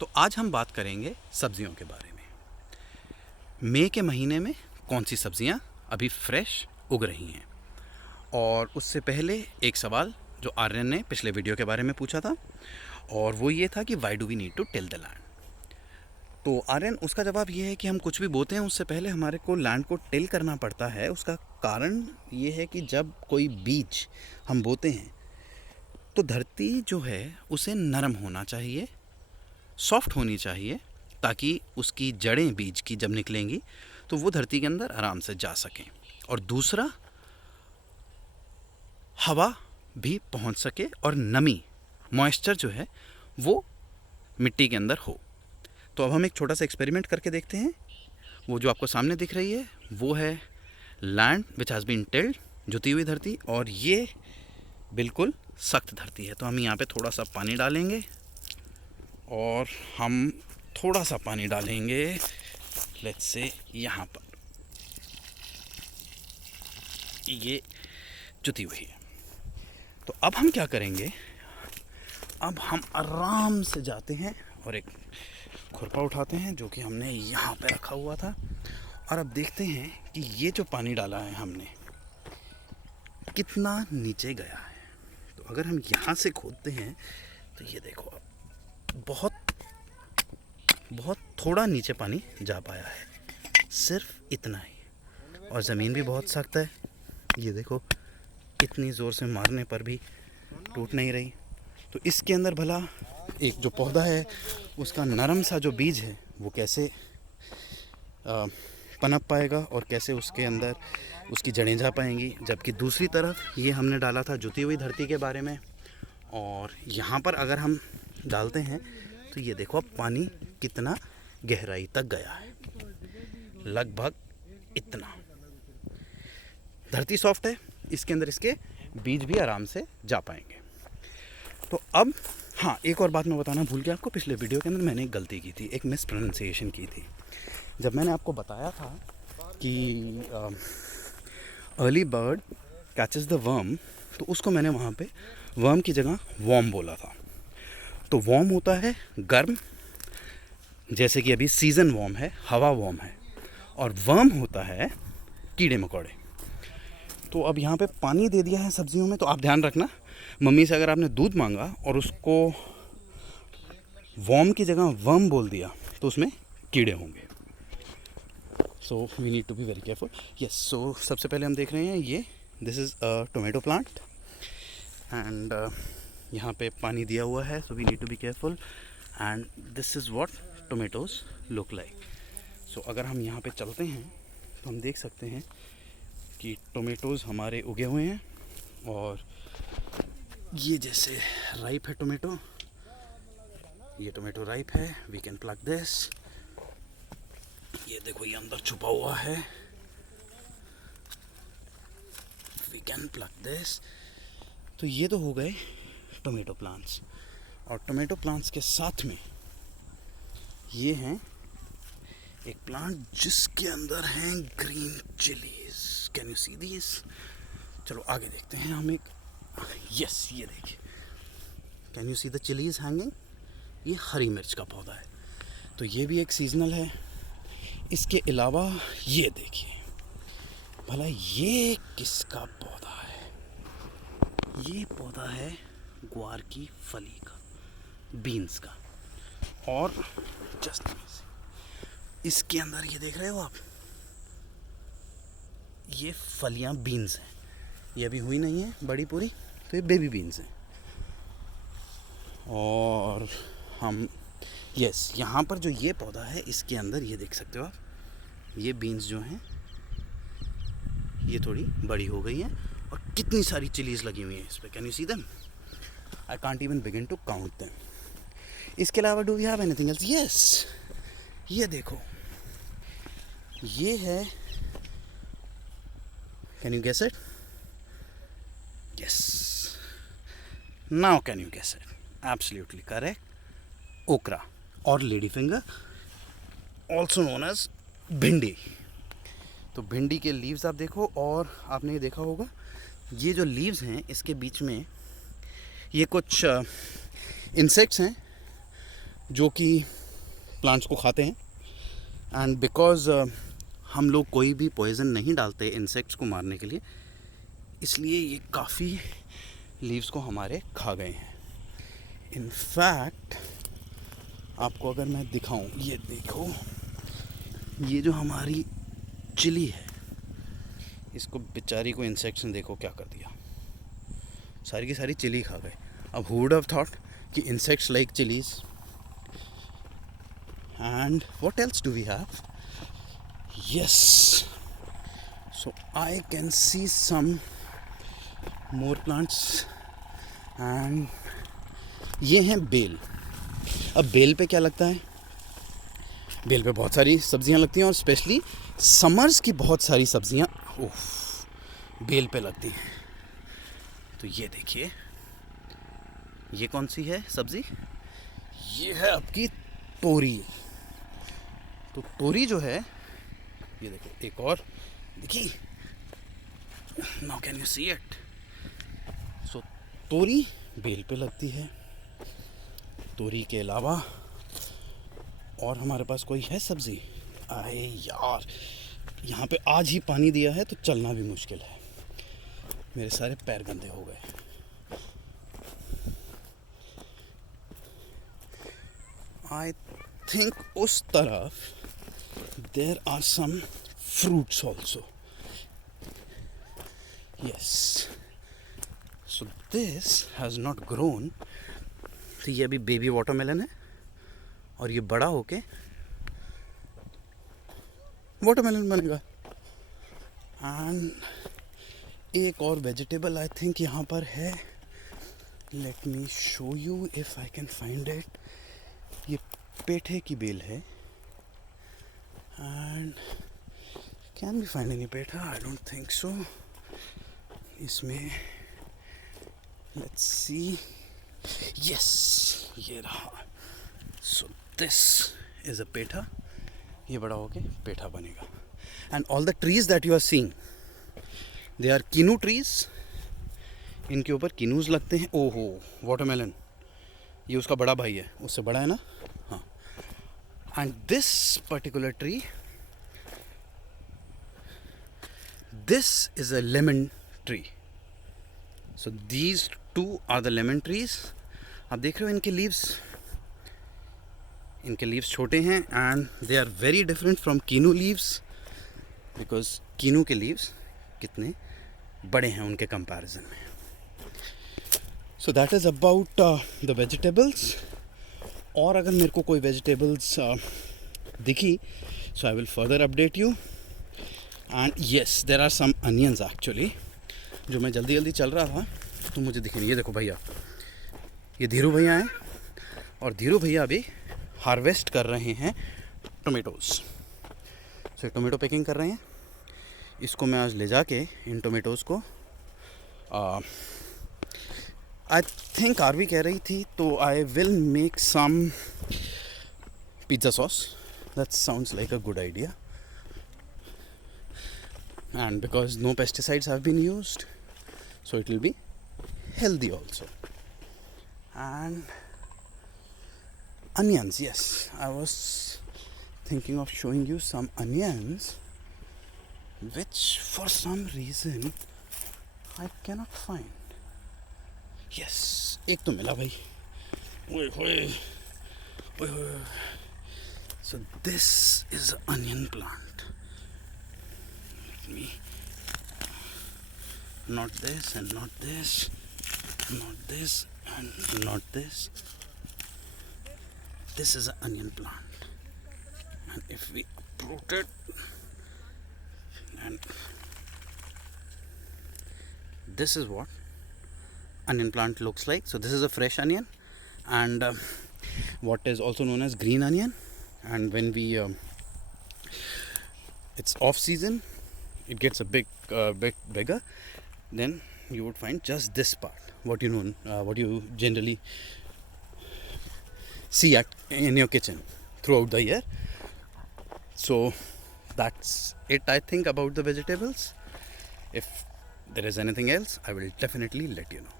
तो आज हम बात करेंगे सब्जियों के बारे में। मई के महीने में कौन सी सब्जियां अभी फ्रेश उग रही हैं। और उससे पहले एक सवाल जो आर्यन ने पिछले वीडियो के बारे में पूछा था, और वो ये था कि why do we need to till the land. तो आर्यन, उसका जवाब ये है कि हम कुछ भी बोते हैं उससे पहले हमारे को लैंड को टिल करना पड़ता है। उसका कारण ये है कि जब कोई बीज हम बोते हैं तो धरती जो है उसे नरम होना चाहिए, सॉफ्ट होनी चाहिए, ताकि उसकी जड़ें बीज की जब निकलेंगी तो वो धरती के अंदर आराम से जा सकें। और दूसरा, हवा भी पहुंच सके और नमी, मॉइस्चर जो है वो मिट्टी के अंदर हो। तो अब हम एक छोटा सा एक्सपेरिमेंट करके देखते हैं। वो जो आपको सामने दिख रही है वो है land which has been tilled, जुती हुई धरती, और ये बिल्कुल सख्त धरती है। तो हम यहाँ पे थोड़ा सा पानी डालेंगे, और हम थोड़ा सा पानी डालेंगे लेट्स से यहाँ पर। ये जुती हुई है। तो अब हम क्या करेंगे, अब हम आराम से जाते हैं और एक खुरपा उठाते हैं जो कि हमने यहाँ पे रखा हुआ था, और अब देखते हैं कि ये जो पानी डाला है हमने कितना नीचे गया है। तो अगर हम यहाँ से खोदते हैं तो ये देखो, अब बहुत थोड़ा नीचे पानी जा पाया है, सिर्फ इतना ही। और ज़मीन भी बहुत सख्त है, ये देखो कितनी ज़ोर से मारने पर भी टूट नहीं रही। तो इसके अंदर भला एक जो पौधा है उसका नरम सा जो बीज है वो कैसे पनप पाएगा और कैसे उसके अंदर उसकी जड़ें जा पाएंगी। जबकि दूसरी तरफ ये हमने डाला था जुती हुई धरती के बारे में, और यहाँ पर अगर हम डालते हैं तो ये देखो अब पानी कितना गहराई तक गया है, लगभग इतना। धरती सॉफ्ट है, इसके अंदर इसके बीज भी आराम से जा पाएंगे। तो अब हाँ, एक और बात मैं बताना भूल गया आपको। पिछले वीडियो के अंदर मैंने एक गलती की थी, एक मिस प्रोनाउंसिएशन की थी। जब मैंने आपको बताया था कि early bird catches the worm, तो उसको मैंने वहाँ पे वर्म की जगह वॉर्म बोला था। तो वॉर्म होता है गर्म, जैसे कि अभी सीज़न वॉर्म है, हवा वॉर्म है, और वर्म होता है कीड़े मकोड़े। तो अब यहाँ पे पानी दे दिया है सब्जियों में, तो आप ध्यान रखना, मम्मी से अगर आपने दूध मांगा और उसको वॉर्म की जगह वर्म बोल दिया तो उसमें कीड़े होंगे। So we need to be very careful. Yes, so सबसे पहले हम देख रहे हैं ये this is a tomato plant, and यहाँ पे पानी दिया हुआ है, so we need to be careful, and this is what tomatoes look like. So अगर हम यहाँ पे चलते हैं तो हम देख सकते हैं कि टोमेटोज़ हमारे उगे हुए हैं, और ये जैसे राइप है टोमेटो, ये टोमेटो राइप है। वी कैन प्लग दिस, ये देखो ये अंदर छुपा हुआ है, वी कैन प्लग दिस। तो ये तो हो गए टोमेटो प्लांट्स, और टोमेटो प्लांट्स के साथ में ये हैं एक प्लांट जिसके अंदर हैं green chillies. Can you see this? चलो आगे देखते हैं हम एक। यस, ये देखिए, can you see the chillies hanging? ये हरी मिर्च का पौधा है, तो ये भी एक सीजनल है। इसके अलावा ये देखिए, भला ये किसका पौधा है? ये पौधा है ग्वार की फली का, बीन्स का। और जस्ट इसके अंदर ये देख रहे हो आप, ये फलियां बीन्स हैं। ये अभी हुई नहीं है बड़ी पूरी, तो ये बेबी बीन्स हैं। और हम यस, यहाँ पर जो ये पौधा है इसके अंदर ये देख सकते हो आप, ये बीन्स जो हैं ये थोड़ी बड़ी हो गई हैं, और कितनी सारी चिलीज लगी हुई हैं इस पर। Can you see them? I can't even begin to count them. इसके अलावा do we have anything else? Yes, ये देखो, ये है, can you guess it? Yes, now can you guess it? Absolutely correct, okra और lady finger, also known as bhindi. तो भिंडी के लीव्स आप देखो, और आपने ये देखा होगा ये जो लीव्स हैं इसके बीच में ये कुछ इंसेक्ट्स हैं जो कि प्लांट्स को खाते हैं। एंड बिकॉज हम लोग कोई भी पॉइज़न नहीं डालते इंसेक्ट्स को मारने के लिए, इसलिए ये काफ़ी लीव्स को हमारे खा गए हैं। इनफैक्ट आपको अगर मैं दिखाऊं, ये देखो, ये जो हमारी चिली है, इसको बेचारी को इंसेक्ट्स ने देखो क्या कर दिया, सारी की सारी चिली खा गए। अब हु वुड हैव थॉट कि insects like chillies. And what else do we have? Yes, so I can see some more plants. And ये हैं बेल। अब बेल पे क्या लगता है? बेल पे बहुत सारी सब्जियां लगती हैं, और स्पेशली समर्स की बहुत सारी सब्जियां बेल पे लगती हैं। तो ये देखिए, ये कौन सी है सब्जी? ये है आपकी तोरी। तो तोरी जो है, ये देखो, एक और देखिए, now can you see it? So तोरी बेल पे लगती है। तोरी के अलावा और हमारे पास कोई है सब्जी? आए यार, यहाँ पे आज ही पानी दिया है तो चलना भी मुश्किल है, मेरे सारे पैर गंदे हो गए। आई थिंक उस तरफ there are some fruits also. Yes, so this has not grown. तो ये अभी बेबी वाटरमेलन है, और ये बड़ा होके वाटरमेलन बनेगा। एंड एक और वेजिटेबल आई थिंक यहाँ पर है, let me show you if I can find it. ये पेठे की बेल है। And can be find any petha? I don't think so. इसमें लेट्स सी, यस, ये रहा। So this is a petha. ये बड़ा होके पेठा बनेगा। And all the trees that you are seeing, they are kinnow trees. इनके ऊपर किनूज लगते हैं। ओहो, वाटरमेलन, ये उसका बड़ा भाई है, उससे बड़ा है ना? हाँ। And this particular tree, this is a lemon tree. So these two are the lemon trees. आप देख रहे हो इनके लीव्स छोटे हैं, and they are very different from kinnow leaves, because कीनू के लीव्स कितने बड़े हैं उनके कंपैरिजन में। So that is about the vegetables. और अगर मेरे को कोई वेजिटेबल्स दिखी, so I will further update you. And yes, there are some onions actually, जो मैं जल्दी जल्दी चल रहा था तो मुझे दिखे नहीं। ये देखो भैया, ये धीरू भैया हैं, और धीरू भैया अभी हार्वेस्ट कर रहे हैं टोमेटोज़। सो टोमेटो पैकिंग कर रहे हैं। इसको मैं आज ले जाके इन टोमेटोज़ को आई थिंक आरवी कह रही थी, तो I will make some pizza sauce. That sounds like a good idea. And because no pesticides have been used, so it will be healthy also. And onions, yes, I was thinking of showing you some onions, which for some reason I cannot find. Yes, एक तो मिला भाई। ओए होए, ओए होए। So this is an onion plant. Me, not this, and not this, not this, and not this. This is an onion plant, and if we uproot it, and this is what onion plant looks like. So this is a fresh onion, and what is also known as green onion. And when we it's off season, it gets a bit bigger, then you would find just this part, what you generally see in your kitchen throughout the year. So that's it, I think, about the vegetables. If there is anything else, I will definitely let you know.